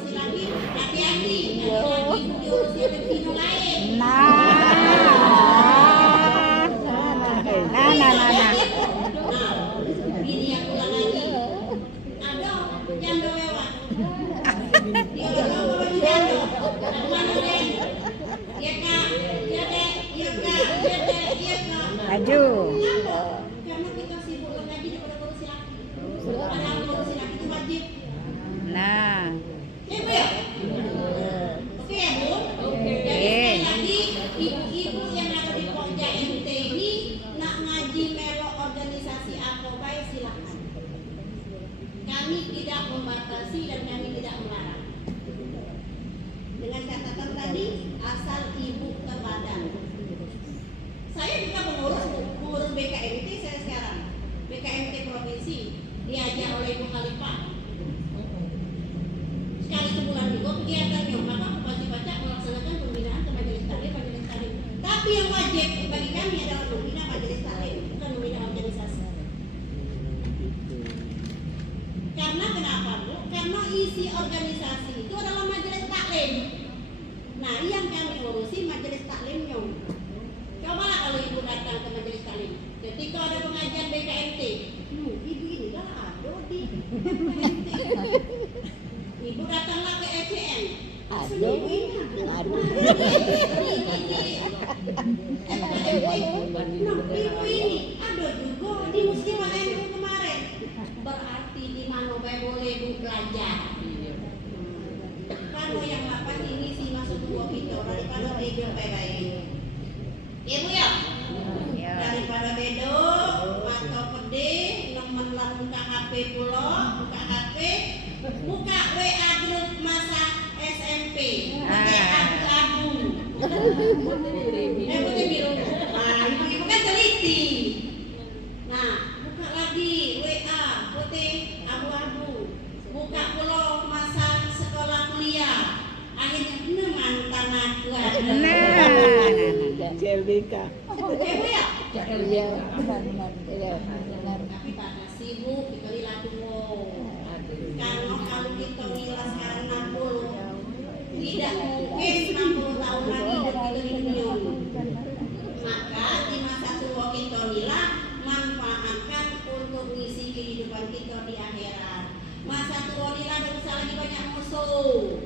ngurusin lagi, hati-hati. Lagi diurusin video lain. Nah. Ini yang ulang lagi. Aduh, jangan lewat. Dia orang baru jatuh. Mana deh? Iya kak, iya deh, iya kak, iya deh, iya kak. Maju. Karena kita sibuk lagi daripada ngurusin laki. Padahal ngurusin laki itu wajib. Nah. Ya Bu ya? Oke ya Bu? Jadi sekali lagi ibu-ibu yang ada di Pokja MT ini nak ngaji melo organisasi Akobai silakan. Kami tidak membatasi dan kami tidak melarang. Dengan catatan tadi asal ibu terbadan. Saya juga mengurus BKMT saya sekarang. BKMT provinsi diajak oleh Ibu Khalifah. Sekali sebulan juga kegiatannya, maka baca-baca melaksanakan pembinaan ke majelis taklim. Tapi yang wajib bagi kami adalah membina majelis taklim, bukan membina organisasi. Karena kenapa Bu? Karena isi organisasi itu adalah majelis taklim. Nah, yang kami urusi majelis taklimnya. Cobalah kalau ibu datang ke majelis taklim, ketika ada pengajian BKMT, ibu ini lah ada di BKMT. Ibu datanglah ke ECN. Aduh. Ibu ini ada juga di Muslimah NU kemarin. Berarti di mana boleh Bu belajar. Kalau yang lapan ini sih masuk dua kita daripada bedo baik-baik. Iya Bu ya? Daripada bedo, atau pede, nemen lah buka HP pula, buka HP. Buka WA grup masa SMP. Pakai abu-abu. Putih biru. Nah, ibu-ibu kan teliti. Nah, buka lagi WA putih abu-abu. Buka pula masa sekolah kuliah. Akhirnya mantan aku. JLBK. Ibu ya? Benar. Tapi pada sibuk kita lihat dulu. Karena kalau kita ngira sekarang 60, tidak mungkin 60 tahun lagi kita di dunia. Maka di masa tua kita nila manfaatkan untuk mengisi kehidupan kita di akhirat. Masa tua nila tidak usah lagi banyak musuh.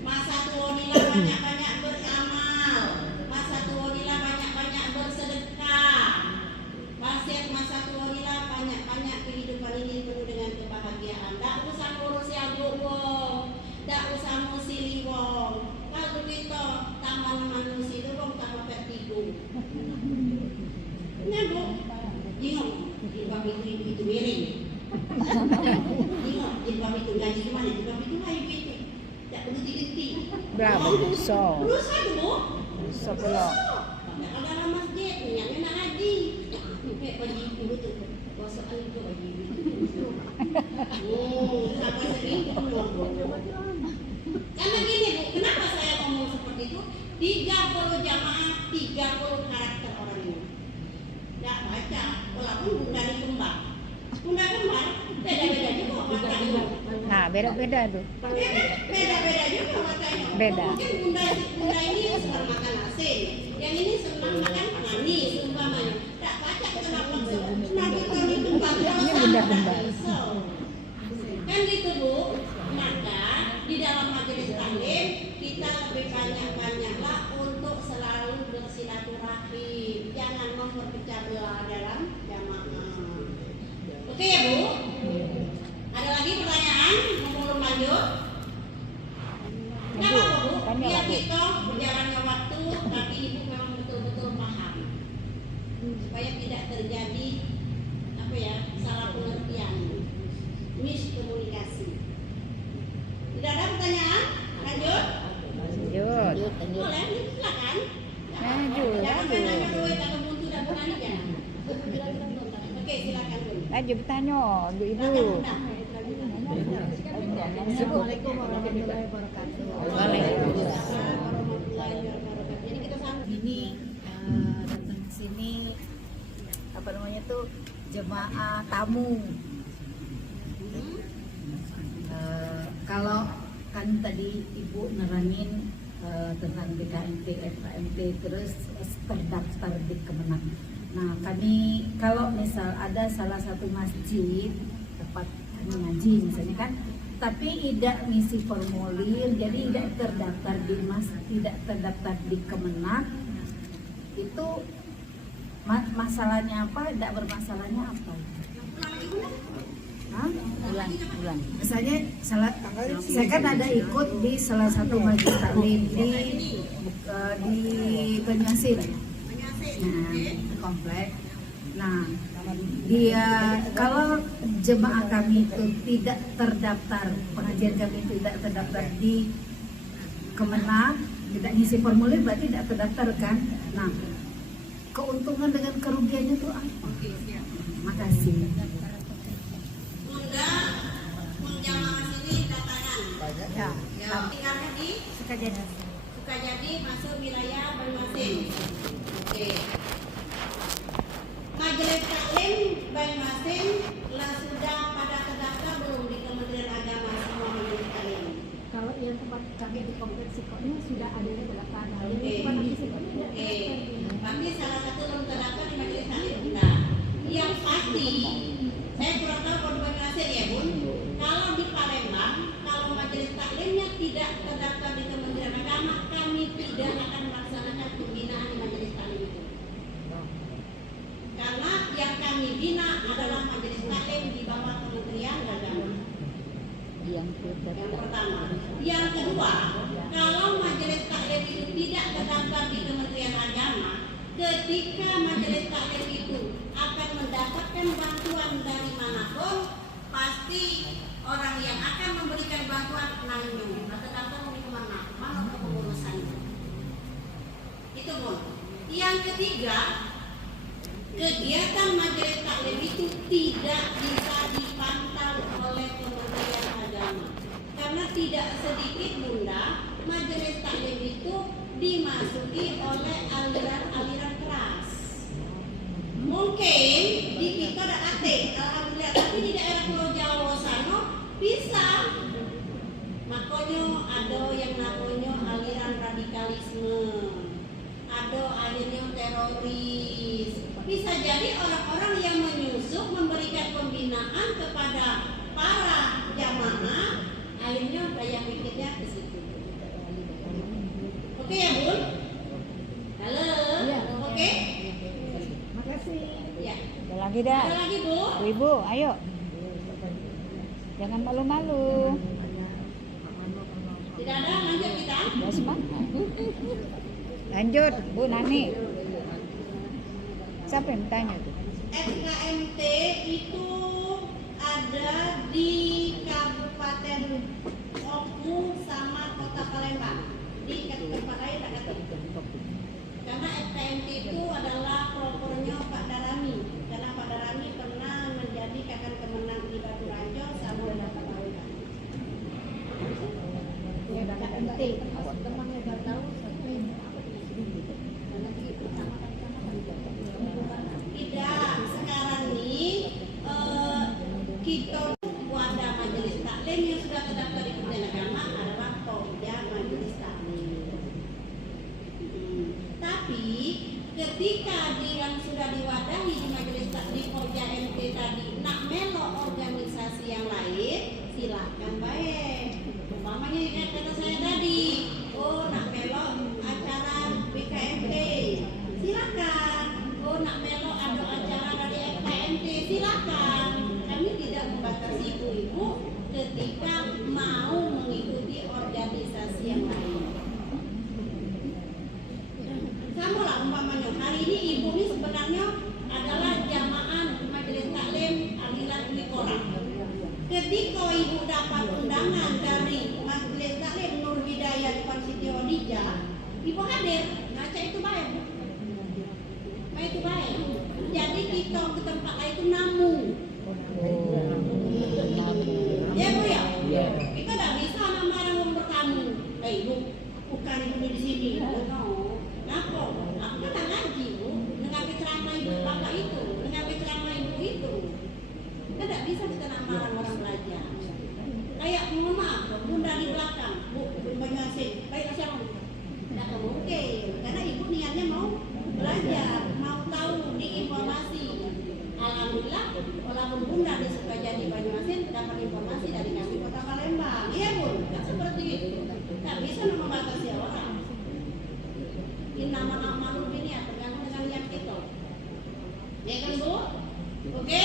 Masa tua nila banyak-banyak beramal. Masa tua nila banyak-banyak bersedekah. Masa tua nila banyak-banyak kehidupan ini penuh dengan kebahagiaan. Tak usah ngurus yang wong, tak usah musili wong. Kalau kita taman manusia wong tak dapat tidur. Nah Bu, jingok, jilbab itu miring. Jingok, jilbab itu gaji kemana? Jilbab itu lah ibu itu. Tak perlu diganti. Berapa so? Rusak Bu. So pula. Kalau dalam masjid, yang nak haji. Bagi ibu tu, masakan itu bagi ibu. Apa sering karena gini Bu, kenapa saya ngomong seperti itu? 30 jamaah, 30 karakter orangnya. Tidak baca, walaupun bunda di kembar. Bunda kembar, beda-beda juga matanya. Nah, beda-beda tuh. Beda-beda juga matanya. Beda. Mungkin bunda ini senang makan asin, yang ini senang makan manis, umpamanya. Tak baca kenapa kali kembar. Ini bunda kembar. Kan gitu Bu. Maka di dalam majelis taklim kita lebih banyak-banyaklah untuk selalu bersilaturahim, jangan memperpecah belah dalam jamaah. Oke ya Bu? Ada lagi pertanyaan sebelum lanjut? Kenapa Bu? Biar kita berjalannya waktu, tapi Ibu memang betul-betul paham supaya tidak terjadi salah pengertian, miskomunikasi. Tidak ada pertanyaan? Lanjut? Lanjut. Boleh, silakan. Lanjut. Jangan nanya dulu, kalau buntu dan berani jangan. Oke, silakan dulu. Lanjut bertanya, ibu. Assalamualaikum warahmatullahi wabarakatuh. Waalaikumsalam warahmatullahi wabarakatuh. Jadi kita sampai Ini datang ke sini apa namanya tuh jemaah tamu. Kalau kan kan tadi Ibu nerangin tentang BKMT, FKMT, terus terdaftar di Kemenang. Nah, kami kalau misal ada salah satu masjid tempat kami ngaji misalnya kan, tapi tidak ngisi formulir, jadi tidak terdaftar tidak terdaftar di Kemenang, itu masalahnya apa? Tidak bermasalahnya apa? Bulan. Misalnya saya kan ada ikut di salah satu majelis taklim di Banyuasin, nah komplek. Nah dia kalau jemaah kami itu tidak terdaftar, pengajian kami tidak terdaftar di Kemenang, tidak ngisi formulir berarti tidak terdaftar kan. Nah keuntungan dengan kerugiannya itu apa? Makasih. Jamaah sini datangan. Ya. Tinggalnya di Sukajadi, masuk wilayah Banyuasin. Oke. Majelis Taklim Banyuasin sudah pada terdaftar belum di Kementerian Agama semua majelis taklim? Kalau yang tempat kami di kompleks Sikonya sudah ada yang terdaftar. Oke. Oke. Tapi salah satu belum terdaftar di majelis taklim. Nah, yang pasti saya kurang tahu kalau di Banyuasin ya Bun. Kalau di Palembang, kalau majelis taklimnya tidak terdaftar di Kementerian Agama, kami tidak akan melaksanakan pembinaan di majelis taklim itu. Karena yang kami bina adalah majelis taklim di bawah Kementerian Agama. Yang pertama. Yang kedua, kalau majelis taklim itu tidak terdaftar di Kementerian Agama, ketika majelis taklim itu akan mendapatkan bantuan dari manapun, pasti orang yang akan memberikan bantuan nanya atau datang di kemana, mana kepengurusannya. Itu Bun. Yang ketiga, kegiatan majelis taklim itu tidak bisa dipantau oleh Kementerian Agama, karena tidak sedikit Bunda majelis taklim itu dimasuki oleh aliran-aliran keras. Mungkin di kita ada aktif, alhamdulillah, tapi di daerah Pulau Jawa sana bisa. Makanya ada yang namanya aliran radikalisme, ada akhirnya teroris. Bisa jadi orang-orang yang menyusup memberikan pembinaan kepada para jamaah, akhirnya daya pikirnya ke situ. Oke ya Bun? Halo? Ya. Oke? Makasih. Ya. Ada lagi dah. Ada lagi Bu? Ibu, ayo. Jangan malu-malu. Tidak ada, lanjut kita. Ya semangat. Lanjut, Bu Nani. Siapa yang bertanya tuh? FKMT itu ada di Kabupaten Oku sama Kota Palembang. Di tempat lain tak ada. Karena FKMT itu adalah propornya Pak Darami. Karena Pak Darami pernah menjadi kakak kemenang di Batu Rajo sama Kota Palembang. Ya, KMT. Temannya baru tahu sampai apa itu. Tidak, sekarang ini kita wadah majelis taklim yang sudah terdaftar di Kementerian Agama adalah Pokja Majelis Taklim. Tapi ketika yang sudah diwadahi di majelis taklim Pokja MT tadi nak melok organisasi yang lain, silahkan baik. Umpamanya ingat kata saya tadi, oh nak melok acara BKMT, silakan. Oh nak melok ada acara dari FKMT, silakan. Kami tidak membatasi ibu-ibu ketika mau mengikuti organisasi yang lain. Sama lah umpamanya hari ini ibu ini sebenarnya adalah jamaah majelis taklim aliran Nikolak. Ketika ibu dapat undangan dari majelis taklim Nur Hidayah di Siti Odija, ibu hadir. Nah, itu baik. Baik itu baik. Jadi kita ke tempat lain itu namu. Ya Bu ya. Kita tidak bisa nama-nama bertamu. Ibu, bukan ibu di sini. No. Kenapa? Aku kan ngaji Bu. Dengan ceramah ibu bapak itu, dengan ceramah ibu itu. Kita tidak bisa kita nama orang belajar. Kayak mohon maaf, bunda di belakang. belajar, mau tahu diinformasi. Alhamdulillah, walaupun Bunda di Sukajadi Banyumasin dapat informasi dari kami Kota Palembang. Iya Bun, kan seperti itu. Tak bisa membatasi orang. Innamal a'malu binniyat, tergantung dengan niat kita. Ya kan Bu? Oke?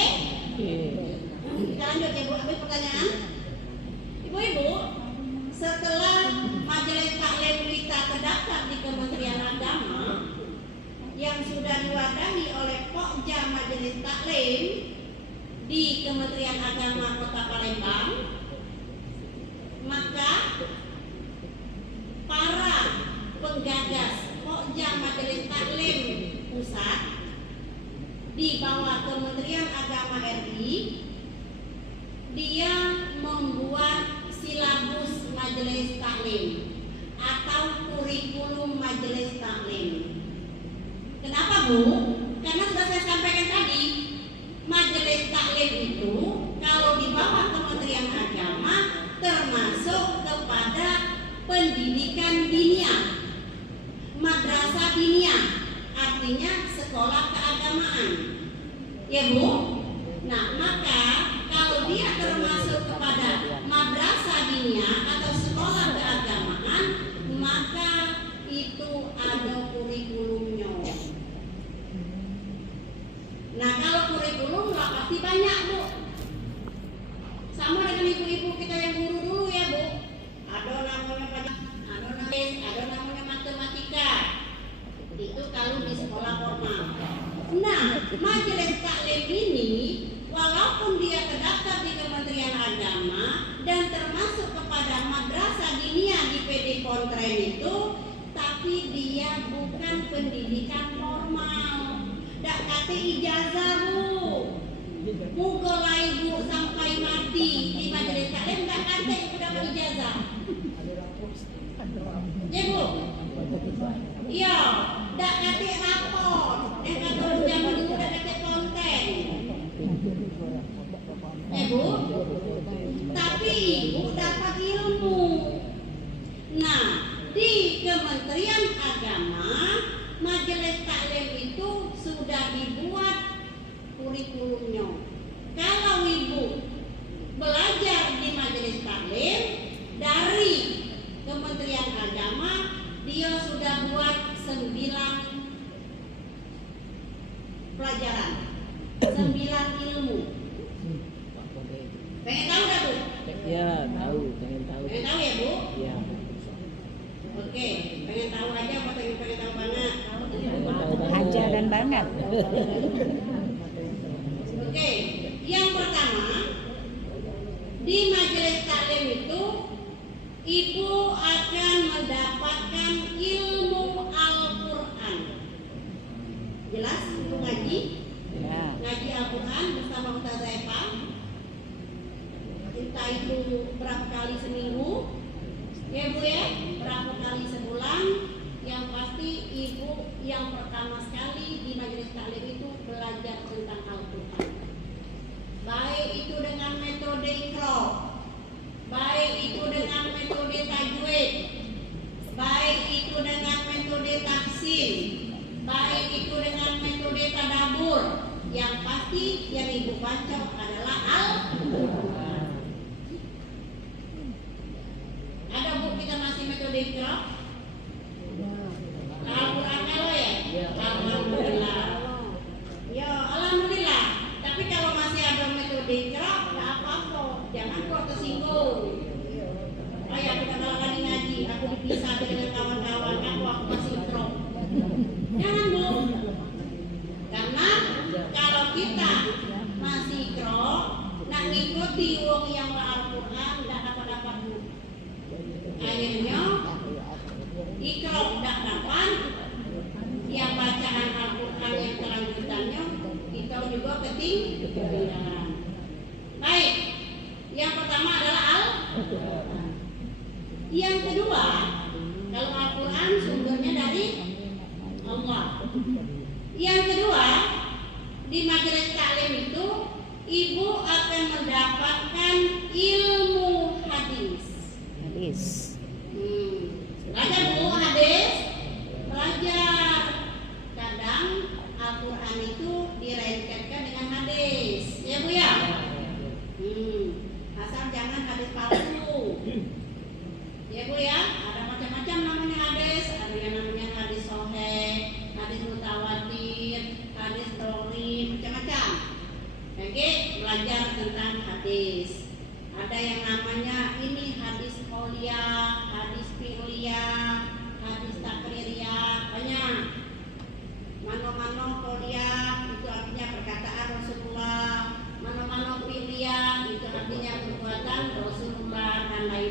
Kita lanjut ya Bu, ada pertanyaan? Ibu-ibu, setelah Majelis Taklim kita terdaftar di Kementerian Agama yang sudah diwadahi oleh Pokja Majelis Taklim di Kementerian Agama Kota Palembang, maka para penggagas Pokja Majelis Taklim Pusat di bawah Kementerian Agama RI, dia membuat silabus Majelis Taklim atau kurikulum Majelis Taklim. Kenapa Bu? Karena sudah saya sampaikan tadi, Majelis Taklim itu kalau di bawah Kementerian Agama termasuk kepada pendidikan diniyah, madrasah diniyah, artinya sekolah keagamaan. Ya Bu? Nah, maka kalau dia termasuk kepada madrasah diniyah atau sekolah keagamaan, maka itu ada kurikulumnya. Nah, kalau kurikulum lah pasti banyak Bu. Sama dengan ibu-ibu kita yang guru dulu ya Bu. Ada namanya ada namanya matematika. Itu kalau di sekolah formal. Nah, Majelis Taklim ini walaupun dia terdaftar di Kementerian Agama dan termasuk kepada madrasah diniyah di PD Kontren itu, tapi dia bukan pendidikan formal. Dak kate ijazah Bu. Mugola ibu sampai mati di Majelis Taklim dak kate ibu dapat ijazah. Ya Bu. Iya, dak kate rapor. Kalau zaman dulu dak kate konten. Ibu, tapi ibu dapat ilmu. Nah, di Kementerian Agama, Majelis Taklim itu sudah dibuat kurikulumnya. Kalau ibu belajar di Majelis Taklim dari Kementerian Agama, dia sudah buat 9 pelajaran, 9 ilmu. Pengen tahu dah Bu? Ya, tahu, pengen tahu. Pengen tahu ya Bu? Ya. Oke, pengen tahu aja apa pengen tahu banget? Aja dan banget. Oke, yang pertama di Majelis Taklim itu ibu akan mendapatkan ilmu Al-Quran. Jelas ibu ngaji? Ya. Ngaji Al-Quran bersama Ustazah Eva. Entah itu berapa kali seminggu, ya Bu ya, berapa kali sebulan. Yang pasti ibu yang pertama sekali di Majelis Taklim itu belajar tentang Al-Quran. Baik itu dengan metode Iqra, baik itu dengan metode tajwid, baik itu dengan metode tahsin, baik itu dengan metode tadabbur. Yang pasti yang ibu baca adalah Al-Quran. Ada Bu kita masih metode Iqra? Al-Quran lo ya? Alhamdulillah. Ya alhamdulillah. Tapi kalau masih ada metode Iqra, nggak apa-apa. Jangan kok tersinggung. Ayah aku bakal kali ngaji, aku dipisah dengan kawan-kawan, aku masih Iqra. Jangan Bu. Karena kalau kita masih Iqra, nak ngikuti wong yang Al-Quran nggak dapat-dapat Bu. Akhirnya Iqra nggak dapat, yang bacaan Al-Quran yang kelanjutannya kita juga ketinggalan. Baik, yang pertama adalah Al-Quran. Yang kedua, kalau Al-Quran sumbernya dari Allah. Yang kedua, di Majelis Taklim itu ibu akan mendapatkan ilmu hadis. Hadis. Belajar Bu hadis, belajar. Kadang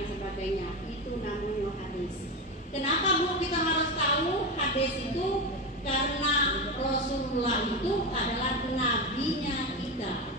lain sebagainya. Itu namanya hadis. Kenapa Bu kita harus tahu hadis itu? Karena Rasulullah itu adalah nabinya kita.